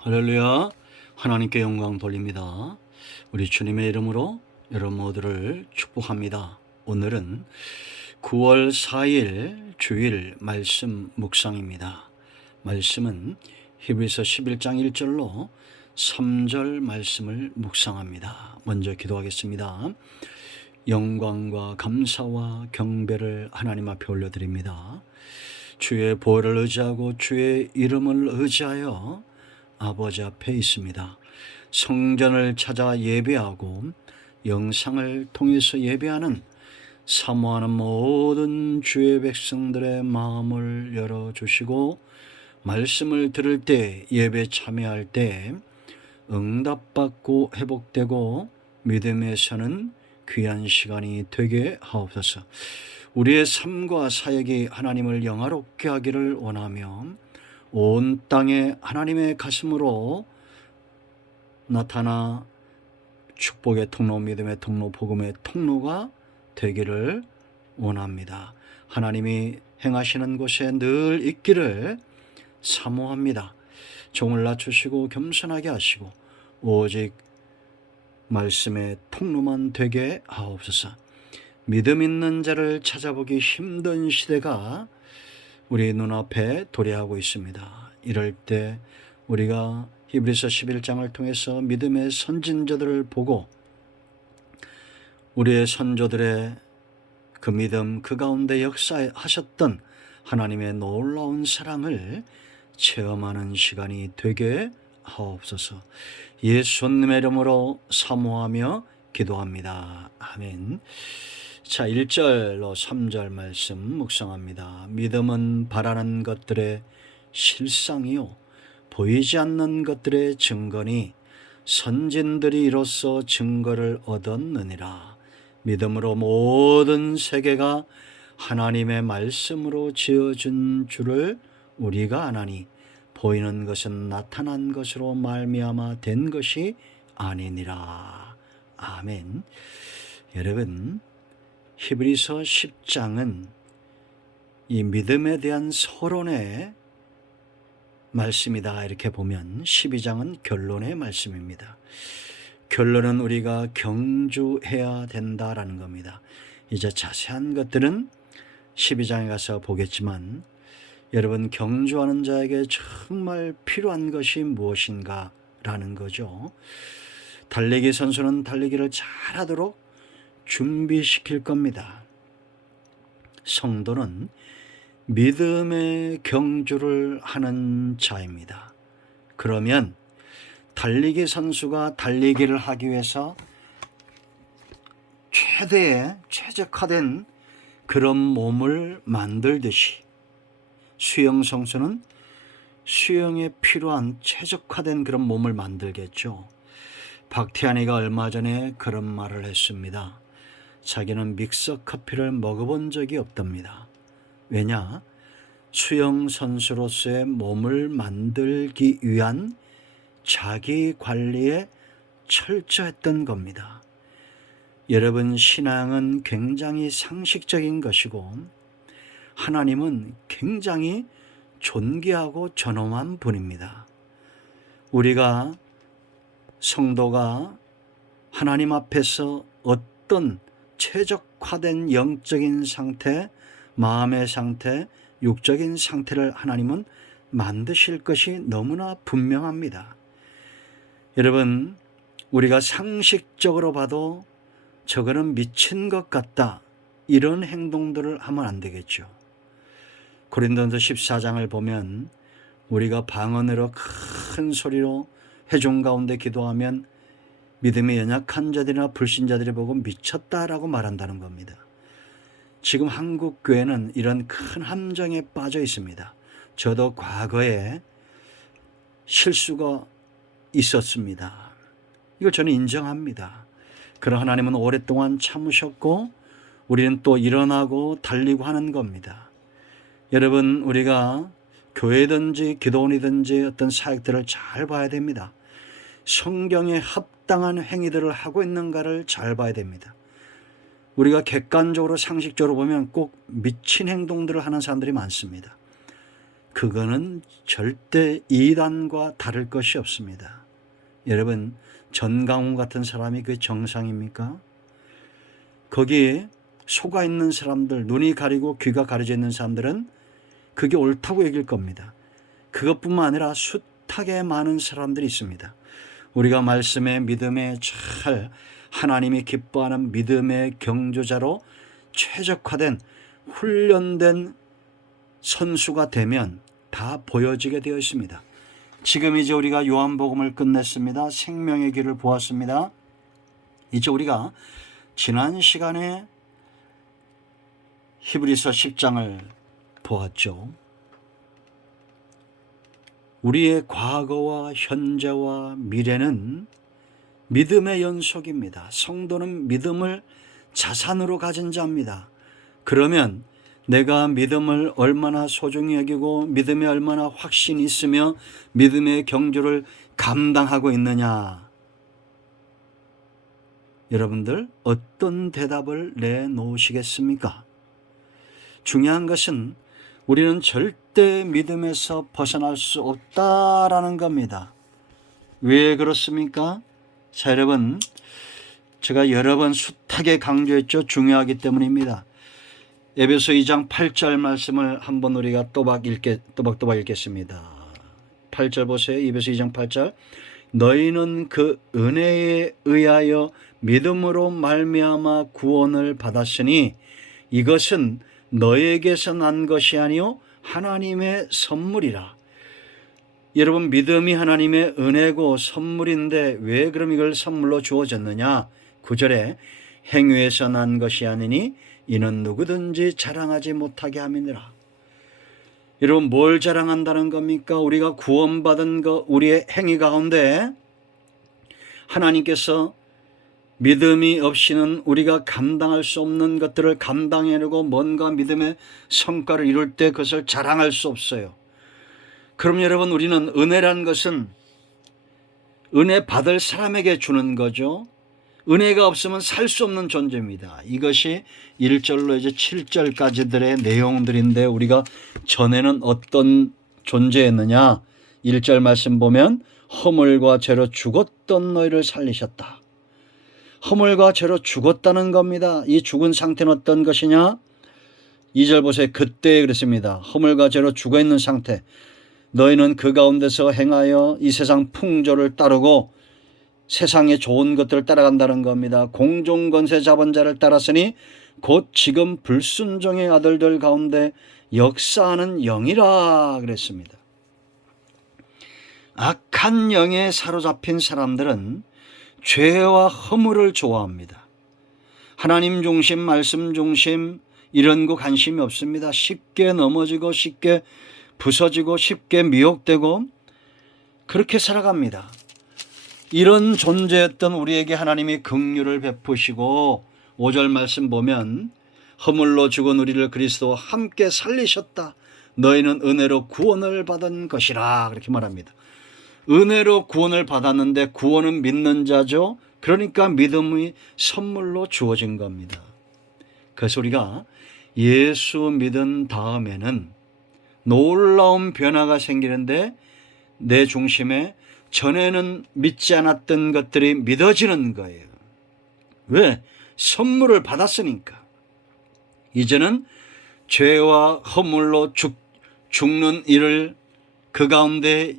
할렐루야. 하나님께 영광 돌립니다. 우리 주님의 이름으로 여러분 모두를 축복합니다. 오늘은 9월 4일 주일 말씀 묵상입니다. 말씀은 히브리서 11장 1절로 3절 말씀을 묵상합니다. 먼저 기도하겠습니다. 영광과 감사와 경배를 하나님 앞에 올려드립니다. 주의 보혈을 의지하고 주의 이름을 의지하여 아버지 앞에 있습니다. 성전을 찾아 예배하고 영상을 통해서 예배하는 사모하는 모든 주의 백성들의 마음을 열어주시고 말씀을 들을 때, 예배 참여할 때 응답받고 회복되고 믿음에 서는 귀한 시간이 되게 하옵소서. 우리의 삶과 사역이 하나님을 영화롭게 하기를 원하며 온 땅에 하나님의 가슴으로 나타나 축복의 통로, 믿음의 통로, 복음의 통로가 되기를 원합니다. 하나님이 행하시는 곳에 늘 있기를 사모합니다. 종을 낮추시고 겸손하게 하시고 오직 말씀의 통로만 되게 하옵소서. 믿음 있는 자를 찾아보기 힘든 시대가 우리 눈앞에 도래하고 있습니다. 이럴 때 우리가 히브리서 11장을 통해서 믿음의 선진자들을 보고 우리의 선조들의 그 믿음, 그 가운데 역사하셨던 하나님의 놀라운 사랑을 체험하는 시간이 되게 하옵소서. 예수님의 이름으로 사모하며 기도합니다. 아멘. 자, 1절로 3절 말씀 묵상합니다. 믿음은 바라는 것들의 실상이요 보이지 않는 것들의 증거니 선진들이 이로써 증거를 얻었느니라. 믿음으로 모든 세계가 하나님의 말씀으로 지어진 줄을 우리가 아나니 보이는 것은 나타난 것으로 말미암아 된 것이 아니니라. 아멘. 여러분, 히브리서 10장은 이 믿음에 대한 서론의 말씀이다 이렇게 보면 12장은 결론의 말씀입니다. 결론은 우리가 경주해야 된다라는 겁니다. 이제 자세한 것들은 12장에 가서 보겠지만 여러분, 경주하는 자에게 정말 필요한 것이 무엇인가 라는 거죠. 달리기 선수는 달리기를 잘하도록 준비시킬 겁니다. 성도는 믿음의 경주를 하는 자입니다. 그러면 달리기 선수가 달리기를 하기 위해서 최대의 최적화된 그런 몸을 만들듯이 수영 선수는 수영에 필요한 최적화된 그런 몸을 만들겠죠. 박태환이가 얼마 전에 그런 말을 했습니다. 자기는 믹서 커피를 먹어본 적이 없답니다. 왜냐? 수영 선수로서의 몸을 만들기 위한 자기 관리에 철저했던 겁니다. 여러분, 신앙은 굉장히 상식적인 것이고 하나님은 굉장히 존귀하고 존엄한 분입니다. 우리가 성도가 하나님 앞에서 어떤 최적화된 영적인 상태, 마음의 상태, 육적인 상태를 하나님은 만드실 것이 너무나 분명합니다. 여러분, 우리가 상식적으로 봐도 저거는 미친 것 같다, 이런 행동들을 하면 안 되겠죠. 고린도전서 14장을 보면 우리가 방언으로 큰 소리로 회중 가운데 기도하면 믿음이 연약한 자들이나 불신자들이 보고 미쳤다라고 말한다는 겁니다. 지금 한국 교회는 이런 큰 함정에 빠져 있습니다. 저도 과거에 실수가 있었습니다. 이걸 저는 인정합니다. 그러나 하나님은 오랫동안 참으셨고 우리는 또 일어나고 달리고 하는 겁니다. 여러분, 우리가 교회든지 기도원이든지 어떤 사역들을 잘 봐야 됩니다. 성경에 합당한 행위들을 하고 있는가를 잘 봐야 됩니다. 우리가 객관적으로 상식적으로 보면 꼭 미친 행동들을 하는 사람들이 많습니다. 그거는 절대 이단과 다를 것이 없습니다. 여러분, 전강훈 같은 사람이 그 정상입니까? 거기에 속아 있는 사람들, 눈이 가리고 귀가 가려져 있는 사람들은 그게 옳다고 여길 겁니다. 그것뿐만 아니라 숱하게 많은 사람들이 있습니다. 우리가 말씀에 믿음에 잘 하나님이 기뻐하는 믿음의 경조자로 최적화된 훈련된 선수가 되면 다 보여지게 되어 있습니다. 지금 이제 우리가 요한복음을 끝냈습니다. 생명의 길을 보았습니다. 이제 우리가 지난 시간에 히브리서 10장을 보았죠. 우리의 과거와 현재와 미래는 믿음의 연속입니다. 성도는 믿음을 자산으로 가진 자입니다. 그러면 내가 믿음을 얼마나 소중히 여기고 믿음에 얼마나 확신이 있으며 믿음의 경주를 감당하고 있느냐. 여러분들 어떤 대답을 내놓으시겠습니까? 중요한 것은 우리는 절대 믿음에서 벗어날 수 없다라는 겁니다. 왜 그렇습니까? 자, 여러분, 제가 여러 번 숱하게 강조했죠. 중요하기 때문입니다. 에베소 2장 8절 말씀을 한번 우리가 또박또박 읽겠습니다. 8절 보세요. 에베소 2장 8절. 너희는 그 은혜에 의하여 믿음으로 말미암아 구원을 받았으니 이것은 너에게서 난 것이 아니요 하나님의 선물이라. 여러분, 믿음이 하나님의 은혜고 선물인데 왜 그럼 이걸 선물로 주어졌느냐? 9절에 행위에서 난 것이 아니니 이는 누구든지 자랑하지 못하게 함이니라. 여러분, 뭘 자랑한다는 겁니까? 우리가 구원받은 것, 우리의 행위 가운데 하나님께서 믿음이 없이는 우리가 감당할 수 없는 것들을 감당해내고 뭔가 믿음의 성과를 이룰 때 그것을 자랑할 수 없어요. 그럼 여러분, 우리는 은혜란 것은 은혜 받을 사람에게 주는 거죠. 은혜가 없으면 살 수 없는 존재입니다. 이것이 1절로 이제 7절까지들의 내용들인데 우리가 전에는 어떤 존재였느냐? 1절 말씀 보면 허물과 죄로 죽었던 너희를 살리셨다. 허물과 죄로 죽었다는 겁니다. 이 죽은 상태는 어떤 것이냐? 2절 보세요. 그때 그랬습니다. 허물과 죄로 죽어있는 상태. 너희는 그 가운데서 행하여 이 세상 풍조를 따르고 세상의 좋은 것들을 따라간다는 겁니다. 공중권세 잡은 자를 따랐으니 곧 지금 불순종의 아들들 가운데 역사하는 영이라 그랬습니다. 악한 영에 사로잡힌 사람들은 죄와 허물을 좋아합니다. 하나님 중심, 말씀 중심 이런 거 관심이 없습니다. 쉽게 넘어지고 쉽게 부서지고 쉽게 미혹되고 그렇게 살아갑니다. 이런 존재였던 우리에게 하나님이 긍휼을 베푸시고 5절 말씀 보면 허물로 죽은 우리를 그리스도와 함께 살리셨다. 너희는 은혜로 구원을 받은 것이라 그렇게 말합니다. 은혜로 구원을 받았는데 구원은 믿는 자죠. 그러니까 믿음이 선물로 주어진 겁니다. 그래서 우리가 예수 믿은 다음에는 놀라운 변화가 생기는데 내 중심에 전에는 믿지 않았던 것들이 믿어지는 거예요. 왜? 선물을 받았으니까. 이제는 죄와 허물로 죽는 일을 그 가운데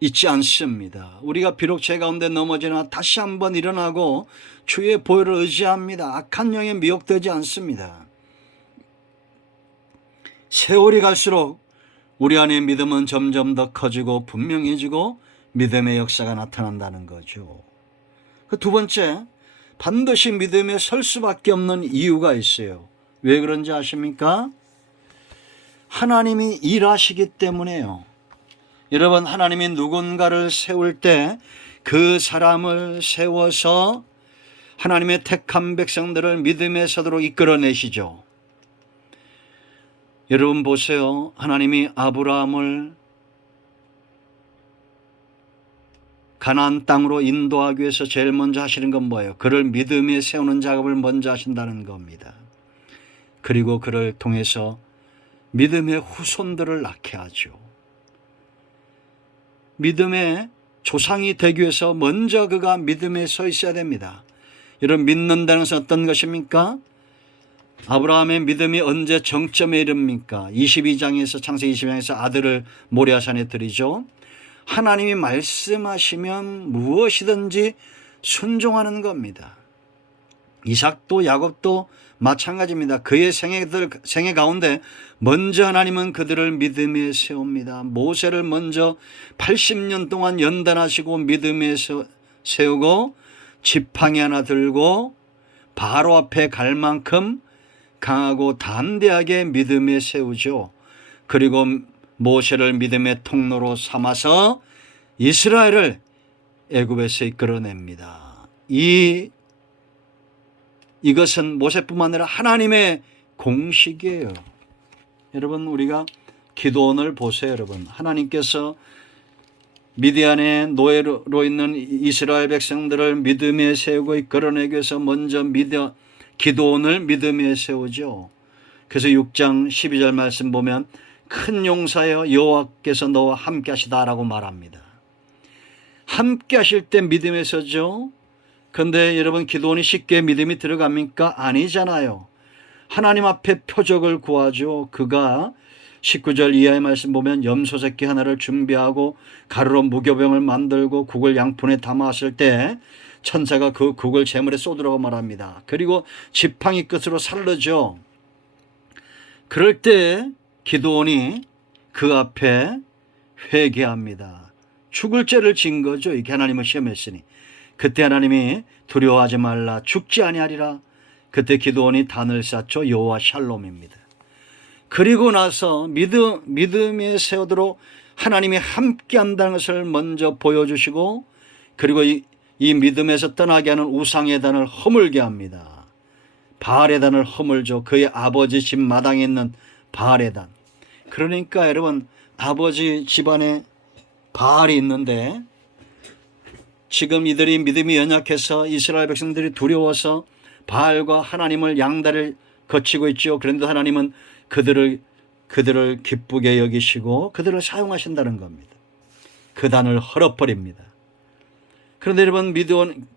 있지 않습니다. 우리가 비록 죄 가운데 넘어지나 다시 한번 일어나고 주의 보혈을 의지합니다. 악한 영에 미혹되지 않습니다. 세월이 갈수록 우리 안의 믿음은 점점 더 커지고 분명해지고 믿음의 역사가 나타난다는 거죠. 두 번째, 반드시 믿음에 설 수밖에 없는 이유가 있어요. 왜 그런지 아십니까? 하나님이 일하시기 때문에요. 여러분, 하나님이 누군가를 세울 때 그 사람을 세워서 하나님의 택한 백성들을 믿음에 서도록 이끌어내시죠. 여러분 보세요. 하나님이 아브라함을 가나안 땅으로 인도하기 위해서 제일 먼저 하시는 건 뭐예요? 그를 믿음에 세우는 작업을 먼저 하신다는 겁니다. 그리고 그를 통해서 믿음의 후손들을 낳게 하죠. 믿음의 조상이 되기 위해서 먼저 그가 믿음에 서 있어야 됩니다. 여러분, 믿는다는 것은 어떤 것입니까? 아브라함의 믿음이 언제 정점에 이릅니까? 22장에서 창세기 22장에서 아들을 모리아산에 드리죠. 하나님이 말씀하시면 무엇이든지 순종하는 겁니다. 이삭도 야곱도 마찬가지입니다. 그의 생애 가운데 먼저 하나님은 그들을 믿음에 세웁니다. 모세를 먼저 80년 동안 연단하시고 믿음에 세우고 지팡이 하나 들고 바로 앞에 갈 만큼 강하고 담대하게 믿음에 세우죠. 그리고 모세를 믿음의 통로로 삼아서 이스라엘을 애굽에서 이끌어냅니다. 이것은 모세뿐만 아니라 하나님의 공식이에요. 여러분, 우리가 기도원을 보세요. 여러분, 하나님께서 미디안의 노예로 있는 이스라엘 백성들을 믿음에 세우고 이끌어내기 위해서 먼저 기도원을 믿음에 세우죠. 그래서 6장 12절 말씀 보면 큰 용사여 여호와께서 너와 함께 하시다라고 말합니다. 함께 하실 때 믿음에 서죠. 그런데 여러분, 기도원이 쉽게 믿음이 들어갑니까? 아니잖아요. 하나님 앞에 표적을 구하죠. 그가 19절 이하의 말씀 보면 염소 새끼 하나를 준비하고 가루로 무교병을 만들고 국을 양푼에 담았을 때 천사가 그 국을 재물에 쏟으라고 말합니다. 그리고 지팡이 끝으로 살르죠. 그럴 때 기도원이 그 앞에 회개합니다. 죽을 죄를 진 거죠. 이게 하나님을 시험했으니. 그때 하나님이 두려워하지 말라 죽지 아니하리라. 그때 기도원이 단을 쌓죠. 여호와 샬롬입니다. 그리고 나서 믿음에 세우도록 하나님이 함께 한다는 것을 먼저 보여주시고, 그리고 이 믿음에서 떠나게 하는 우상의 단을 허물게 합니다. 바알의 단을 허물죠. 그의 아버지 집 마당에 있는 바알의 단. 그러니까 여러분, 아버지 집안에 바알이 있는데 지금 이들이 믿음이 연약해서 이스라엘 백성들이 두려워서 바알과 하나님을 양다리를 거치고 있죠. 그런데 하나님은 그들을 기쁘게 여기시고 그들을 사용하신다는 겁니다. 그 단을 헐어버립니다. 그런데 여러분,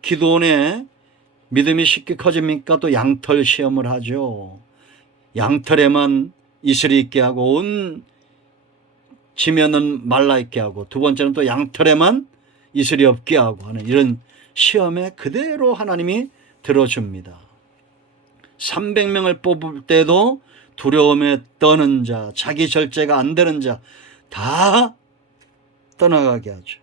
기도원의 믿음이 쉽게 커집니까? 또 양털 시험을 하죠. 양털에만 이슬이 있게 하고 온 지면은 말라 있게 하고, 두 번째는 또 양털에만 이슬이 없게 하고 하는 이런 시험에 그대로 하나님이 들어줍니다. 300명을 뽑을 때도 두려움에 떠는 자, 자기 절제가 안 되는 자 다 떠나가게 하죠.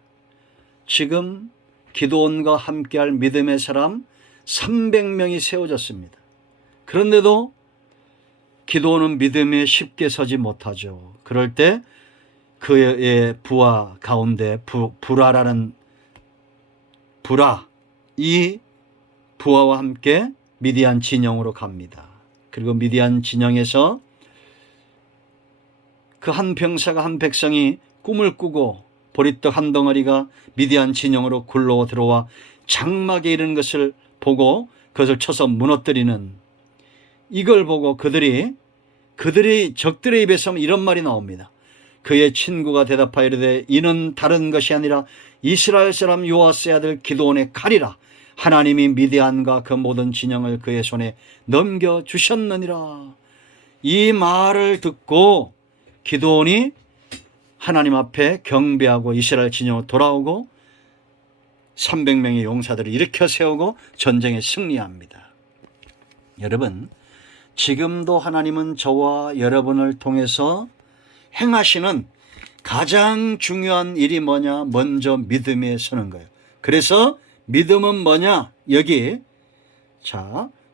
지금 기도원과 함께할 믿음의 사람 300명이 세워졌습니다. 그런데도 기도원은 믿음에 쉽게 서지 못하죠. 그럴 때 그의 부하 가운데 이 부하와 함께 미디안 진영으로 갑니다. 그리고 미디안 진영에서 그 한 병사가 한 백성이 꿈을 꾸고 보리떡 한 덩어리가 미디안 진영으로 굴러 들어와 장막에 이르는 것을 보고 그것을 쳐서 무너뜨리는, 이걸 보고 그들이 적들의 입에서 이런 말이 나옵니다. 그의 친구가 대답하여 이르되 이는 다른 것이 아니라 이스라엘 사람 요아스의 아들 기드온의 칼이라. 하나님이 미디안과 그 모든 진영을 그의 손에 넘겨주셨느니라. 이 말을 듣고 기드온이 하나님 앞에 경배하고 이스라엘 진영으로 돌아오고 300명의 용사들을 일으켜 세우고 전쟁에 승리합니다. 여러분, 지금도 하나님은 저와 여러분을 통해서 행하시는 가장 중요한 일이 뭐냐? 먼저 믿음에 서는 거예요. 그래서 믿음은 뭐냐? 여기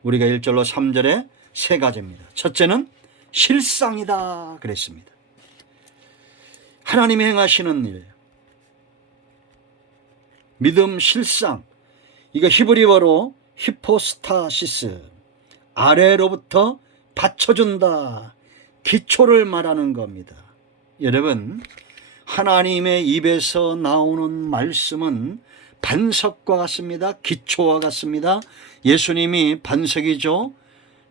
우리가 1절로 3절에 세 가지입니다. 첫째는 실상이다 그랬습니다. 하나님이 행하시는 일, 믿음 실상, 이거 히브리어로 히포스타시스, 아래로부터 받쳐준다, 기초를 말하는 겁니다. 여러분, 하나님의 입에서 나오는 말씀은 반석과 같습니다. 기초와 같습니다. 예수님이 반석이죠.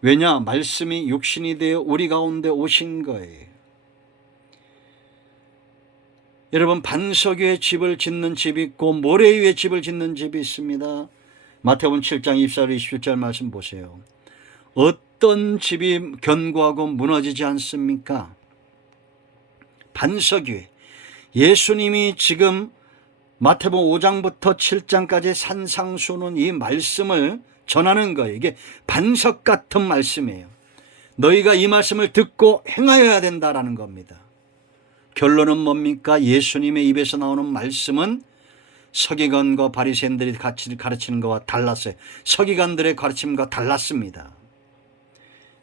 왜냐? 말씀이 육신이 되어 우리 가운데 오신 거예요. 여러분, 반석 위에 집을 짓는 집이 있고 모래 위에 집을 짓는 집이 있습니다. 마태복음 7장 24절 27절 말씀 보세요. 어떤 집이 견고하고 무너지지 않습니까? 반석 위에. 예수님이 지금 마태복음 5장부터 7장까지 산상수훈 이 말씀을 전하는 거예요. 이게 반석 같은 말씀이에요. 너희가 이 말씀을 듣고 행하여야 된다라는 겁니다. 결론은 뭡니까? 예수님의 입에서 나오는 말씀은 서기관과 바리새인들이 같이 가르치는 것과 달랐어요. 서기관들의 가르침과 달랐습니다.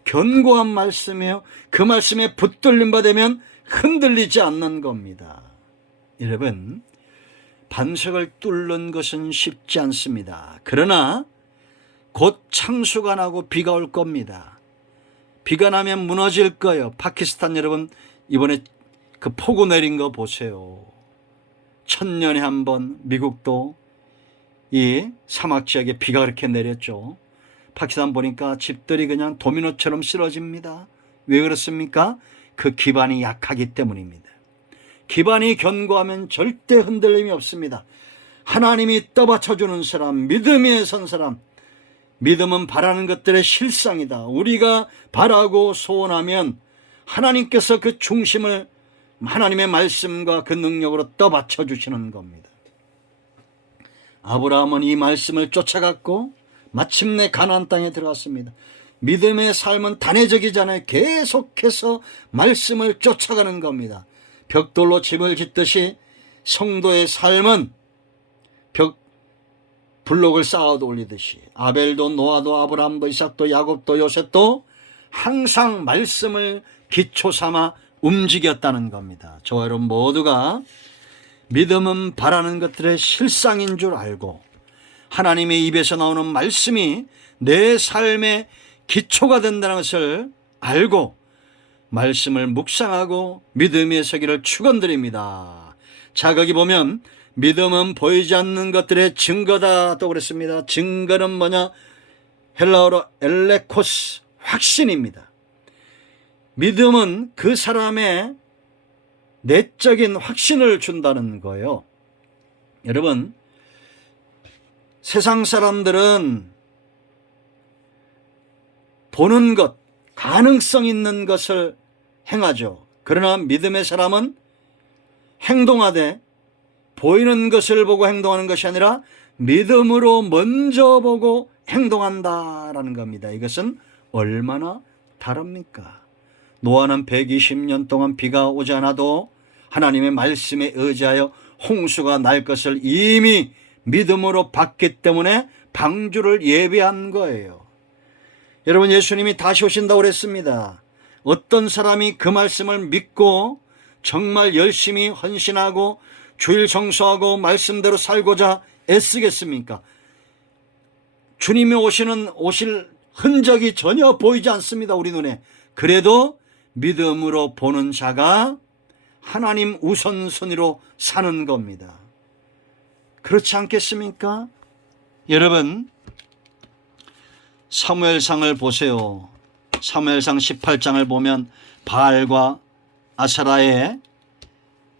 견고한 말씀이에요. 그 말씀에 붙들림 받으면 흔들리지 않는 겁니다. 여러분, 반석을 뚫는 것은 쉽지 않습니다. 그러나 곧 창수가 나고 비가 올 겁니다. 비가 나면 무너질 거예요. 파키스탄 여러분, 이번에 그 폭우 내린 거 보세요. 1000년에 한 번 미국도 이 사막 지역에 비가 그렇게 내렸죠. 파키스탄 보니까 집들이 그냥 도미노처럼 쓰러집니다. 왜 그렇습니까? 그 기반이 약하기 때문입니다. 기반이 견고하면 절대 흔들림이 없습니다. 하나님이 떠받쳐주는 사람, 믿음에 선 사람. 믿음은 바라는 것들의 실상이다. 우리가 바라고 소원하면 하나님께서 그 중심을 하나님의 말씀과 그 능력으로 떠받쳐 주시는 겁니다. 아브라함은 이 말씀을 쫓아갔고 마침내 가나안 땅에 들어갔습니다. 믿음의 삶은 단회적이잖아요. 계속해서 말씀을 쫓아가는 겁니다. 벽돌로 집을 짓듯이 성도의 삶은 블록을 쌓아 올리듯이 아벨도 노아도 아브라함도 이삭도 야곱도 요셉도 항상 말씀을 기초 삼아 움직였다는 겁니다. 저와 여러분 모두가 믿음은 바라는 것들의 실상인 줄 알고 하나님의 입에서 나오는 말씀이 내 삶의 기초가 된다는 것을 알고 말씀을 묵상하고 믿음의 서기를 축원드립니다. 자, 거기 보면 믿음은 보이지 않는 것들의 증거다 또 그랬습니다. 증거는 뭐냐? 헬라어로 엘레코스, 확신입니다. 믿음은 그 사람의 내적인 확신을 준다는 거예요. 여러분, 세상 사람들은 보는 것, 가능성 있는 것을 행하죠. 그러나 믿음의 사람은 행동하되 보이는 것을 보고 행동하는 것이 아니라 믿음으로 먼저 보고 행동한다라는 겁니다. 이것은 얼마나 다릅니까? 노아는 120년 동안 비가 오지 않아도 하나님의 말씀에 의지하여 홍수가 날 것을 이미 믿음으로 봤기 때문에 방주를 예비한 거예요. 여러분, 예수님이 다시 오신다고 그랬습니다. 어떤 사람이 그 말씀을 믿고 정말 열심히 헌신하고 주일 성수하고 말씀대로 살고자 애쓰겠습니까? 주님이 오실 흔적이 전혀 보이지 않습니다. 우리 눈에. 그래도 믿음으로 보는 자가 하나님 우선순위로 사는 겁니다. 그렇지 않겠습니까? 여러분, 사무엘상을 보세요. 사무엘상 18장을 보면 바알과 아사라의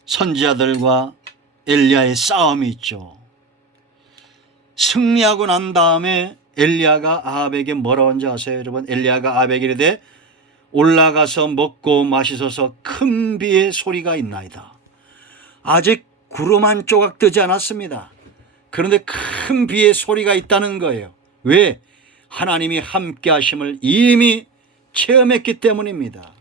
선지자들과 엘리야의 싸움이 있죠. 승리하고 난 다음에 엘리야가 아합에게 뭐라고 하는지 아세요? 여러분, 엘리야가 아합에게 이르되 올라가서 먹고 마시소서, 큰 비의 소리가 있나이다. 아직 구름 한 조각 뜨지 않았습니다. 그런데 큰 비의 소리가 있다는 거예요. 왜? 하나님이 함께 하심을 이미 체험했기 때문입니다.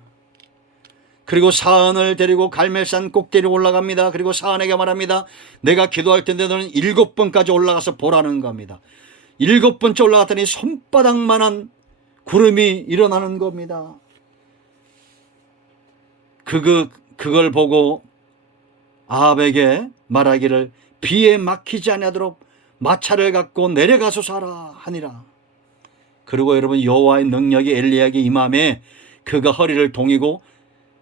그리고 사안을 데리고 갈멜산 꼭대기로 올라갑니다. 그리고 사안에게 말합니다. 내가 기도할 텐데 너는 7번까지 올라가서 보라는 겁니다. 7번째 올라갔더니 손바닥만한 구름이 일어나는 겁니다. 그걸 보고 아합에게 말하기를 비에 막히지 아니하도록 마차를 갖고 내려가서 살아 하니라. 그리고 여러분, 여호와의 능력이 엘리야에게 임함에 그가 허리를 동이고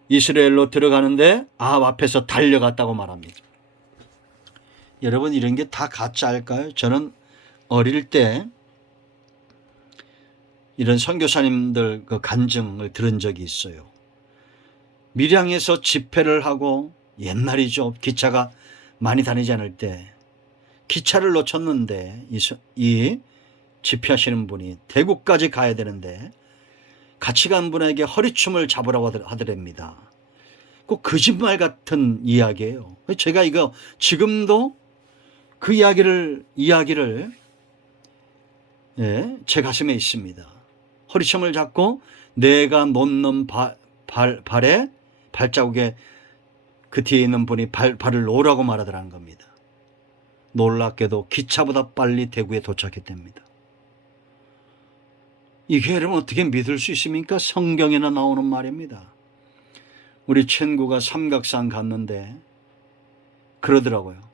이스라엘로 들어가는데 아합 앞에서 달려갔다고 말합니다. 여러분, 이런 게 다 가짜일까요? 저는 어릴 때 이런 선교사님들 그 간증을 들은 적이 있어요. 밀양에서 집회를 하고 옛날이죠. 기차가 많이 다니지 않을 때 기차를 놓쳤는데 이 집회하시는 분이 대구까지 가야 되는데 같이 간 분에게 허리춤을 잡으라고 하더랍니다. 꼭 거짓말 같은 이야기예요. 제가 이거 지금도 그 이야기를 제 가슴에 있습니다. 허리춤을 잡고 내가 놓는 발자국에 그 뒤에 있는 분이 발을 놓으라고 말하더라는 겁니다. 놀랍게도 기차보다 빨리 대구에 도착했답니다. 이게 여러분 어떻게 믿을 수 있습니까? 성경에나 나오는 말입니다. 우리 친구가 삼각산 갔는데 그러더라고요.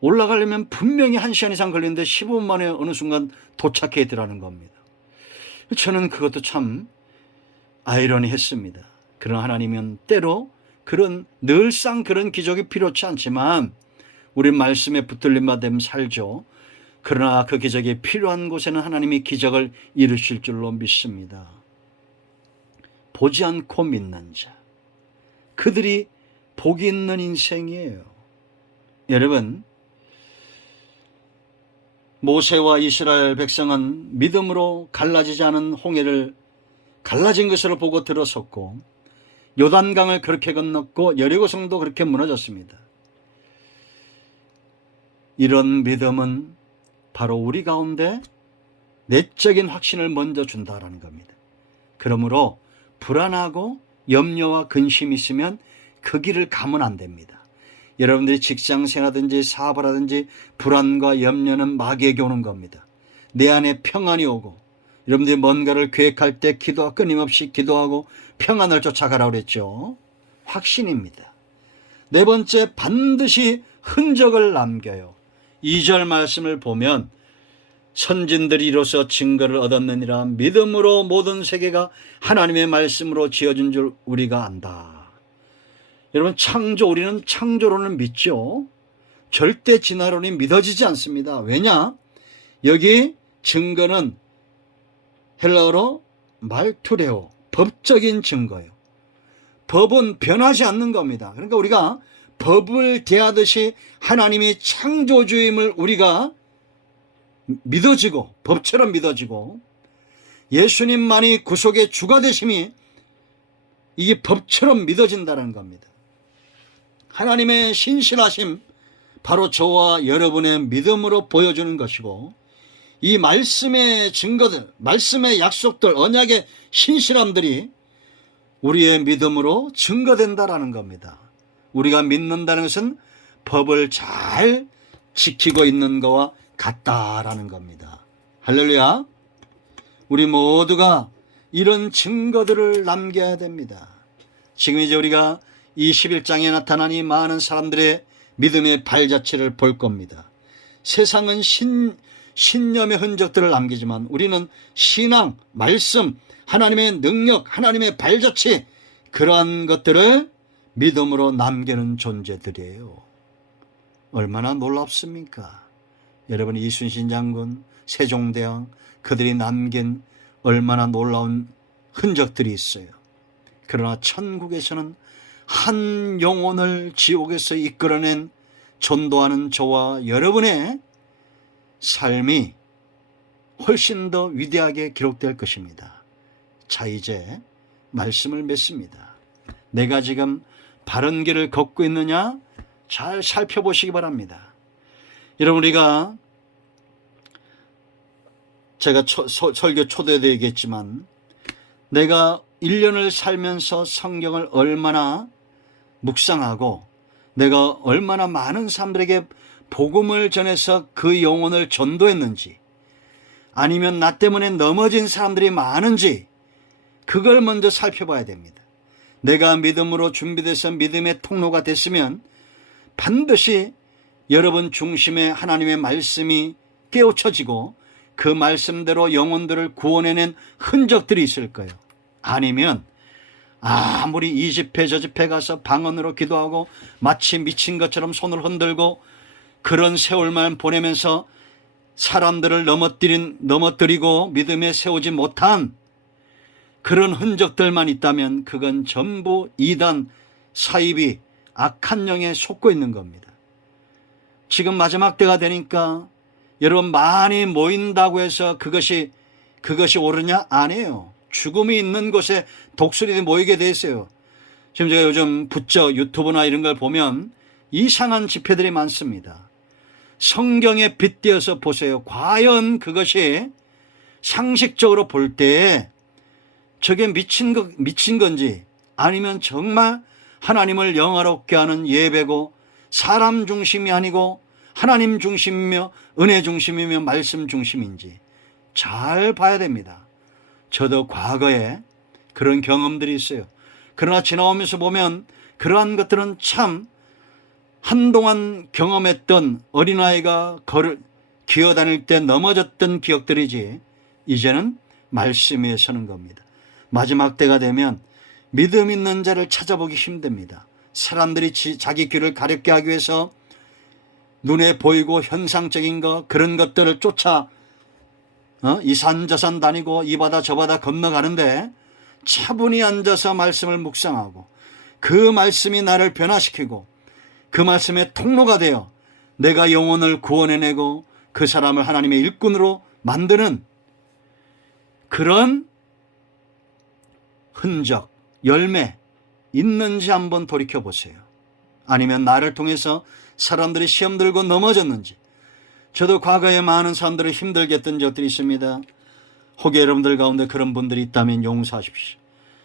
올라가려면 분명히 1시간 이상 걸리는데 15분 만에 어느 순간 도착해 있더라는 겁니다. 저는 그것도 참 아이러니했습니다. 그러나 하나님은 때로 늘상 그런 기적이 필요치 않지만 우리 말씀에 붙들림 받으면 살죠. 그러나 그 기적이 필요한 곳에는 하나님이 기적을 이루실 줄로 믿습니다. 보지 않고 믿는 자, 그들이 복이 있는 인생이에요. 여러분, 모세와 이스라엘 백성은 믿음으로 갈라지지 않은 홍해를 갈라진 것으로 보고 들어섰고 요단강을 그렇게 건넜고 여리고성도 그렇게 무너졌습니다. 이런 믿음은 바로 우리 가운데 내적인 확신을 먼저 준다라는 겁니다. 그러므로 불안하고 염려와 근심이 있으면 그 길을 가면 안 됩니다. 여러분들이 직장생활하든지 사업을 하든지 불안과 염려는 마귀에게 오는 겁니다. 내 안에 평안이 오고 여러분들이 뭔가를 계획할 때 끊임없이 기도하고 평안을 쫓아가라고 그랬죠. 확신입니다. 네 번째, 반드시 흔적을 남겨요. 2절 말씀을 보면 선진들이 이로써 증거를 얻었느니라 믿음으로 모든 세계가 하나님의 말씀으로 지어진 줄 우리가 안다. 여러분, 우리는 창조론을 믿죠. 절대 진화론이 믿어지지 않습니다. 왜냐? 여기 증거는 헬라어로 말투레오, 법적인 증거예요. 법은 변하지 않는 겁니다. 그러니까 우리가 법을 대하듯이 하나님이 창조주임을 우리가 믿어지고 법처럼 믿어지고 예수님만이 구속의 주가 되심이 이게 법처럼 믿어진다는 겁니다. 하나님의 신실하심, 바로 저와 여러분의 믿음으로 보여주는 것이고 이 말씀의 증거들, 말씀의 약속들, 언약의 신실함들이 우리의 믿음으로 증거된다라는 겁니다. 우리가 믿는다는 것은 법을 잘 지키고 있는 것과 같다라는 겁니다. 할렐루야. 우리 모두가 이런 증거들을 남겨야 됩니다. 지금 이제 우리가 이 11장에 나타난 이 많은 사람들의 믿음의 발자취를 볼 겁니다. 세상은 신념의 흔적들을 남기지만 우리는 신앙, 말씀, 하나님의 능력, 하나님의 발자취, 그러한 것들을 믿음으로 남기는 존재들이에요. 얼마나 놀랍습니까? 여러분, 이순신 장군, 세종대왕, 그들이 남긴 얼마나 놀라운 흔적들이 있어요. 그러나 천국에서는 한 영혼을 지옥에서 이끌어낸 전도하는 저와 여러분의 삶이 훨씬 더 위대하게 기록될 것입니다. 자, 이제 말씀을 맺습니다. 내가 지금 바른 길을 걷고 있느냐 잘 살펴보시기 바랍니다. 여러분, 우리가 제가 설교 초대도 얘기했지만 내가 1년을 살면서 성경을 얼마나 묵상하고 내가 얼마나 많은 사람들에게 복음을 전해서 그 영혼을 전도했는지, 아니면 나 때문에 넘어진 사람들이 많은지, 그걸 먼저 살펴봐야 됩니다. 내가 믿음으로 준비돼서 믿음의 통로가 됐으면 반드시 여러분 중심에 하나님의 말씀이 깨우쳐지고 그 말씀대로 영혼들을 구원해낸 흔적들이 있을 거예요. 아니면 아무리 이 집회 저 집회 가서 방언으로 기도하고 마치 미친 것처럼 손을 흔들고 그런 세월만 보내면서 사람들을 넘어뜨리고 믿음에 세우지 못한 그런 흔적들만 있다면 그건 전부 이단 사이비, 악한 영에 속고 있는 겁니다. 지금 마지막 때가 되니까 여러분 많이 모인다고 해서 그것이 옳으냐? 아니에요. 죽음이 있는 곳에 독수리들이 모이게 돼 있어요. 지금 제가 요즘 부쩍 유튜브나 이런 걸 보면 이상한 집회들이 많습니다. 성경에 빗대어서 보세요. 과연 그것이 상식적으로 볼 때에 저게 미친 건지 아니면 정말 하나님을 영화롭게 하는 예배고 사람 중심이 아니고 하나님 중심이며 은혜 중심이며 말씀 중심인지 잘 봐야 됩니다. 저도 과거에 그런 경험들이 있어요. 그러나 지나오면서 보면 그러한 것들은 참 한동안 경험했던 어린아이가 기어다닐 때 넘어졌던 기억들이지 이제는 말씀 위에 서는 겁니다. 마지막 때가 되면 믿음 있는 자를 찾아보기 힘듭니다. 사람들이 자기 귀를 가렵게 하기 위해서 눈에 보이고 현상적인 거 그런 것들을 쫓아 이 산 저 산 다니고 이 바다 저 바다 건너가는데 차분히 앉아서 말씀을 묵상하고 그 말씀이 나를 변화시키고 그 말씀의 통로가 되어 내가 영혼을 구원해내고 그 사람을 하나님의 일꾼으로 만드는 그런 흔적, 열매 있는지 한번 돌이켜보세요. 아니면 나를 통해서 사람들이 시험 들고 넘어졌는지. 저도 과거에 많은 사람들을 힘들게 했던 적들이 있습니다. 혹여 여러분들 가운데 그런 분들이 있다면 용서하십시오.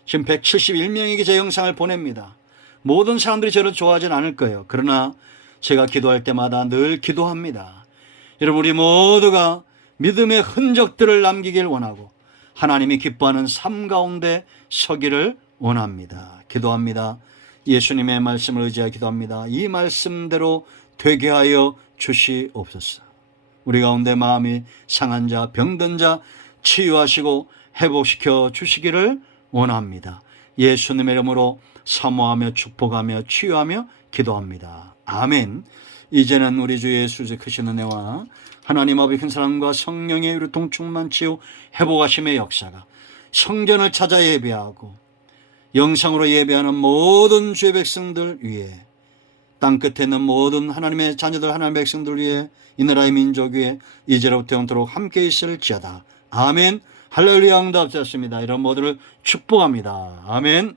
지금 171명에게 제 영상을 보냅니다. 모든 사람들이 저를 좋아하진 않을 거예요. 그러나 제가 기도할 때마다 늘 기도합니다. 여러분 우리 모두가 믿음의 흔적들을 남기길 원하고 하나님이 기뻐하는 삶 가운데 서기를 원합니다. 기도합니다. 예수님의 말씀을 의지하여 기도합니다. 이 말씀대로 되게 하여 주시옵소서. 우리 가운데 마음이 상한 자, 병든 자 치유하시고 회복시켜 주시기를 원합니다. 예수님의 이름으로 사모하며 축복하며 치유하며 기도합니다. 아멘. 이제는 우리 주 예수의 크신 은혜와 하나님 아버지 큰 사랑과 성령의 유통 충만 치유 회복하심의 역사가 성전을 찾아 예배하고 영상으로 예배하는 모든 주의 백성들 위에 땅끝에 있는 모든 하나님의 자녀들 하나님의 백성들 위에 이 나라의 민족 위에 이제로부터 영원토록 함께 있을지어다. 아멘. 할렐루야. 응답하셨습니다. 이런 모두를 축복합니다. 아멘.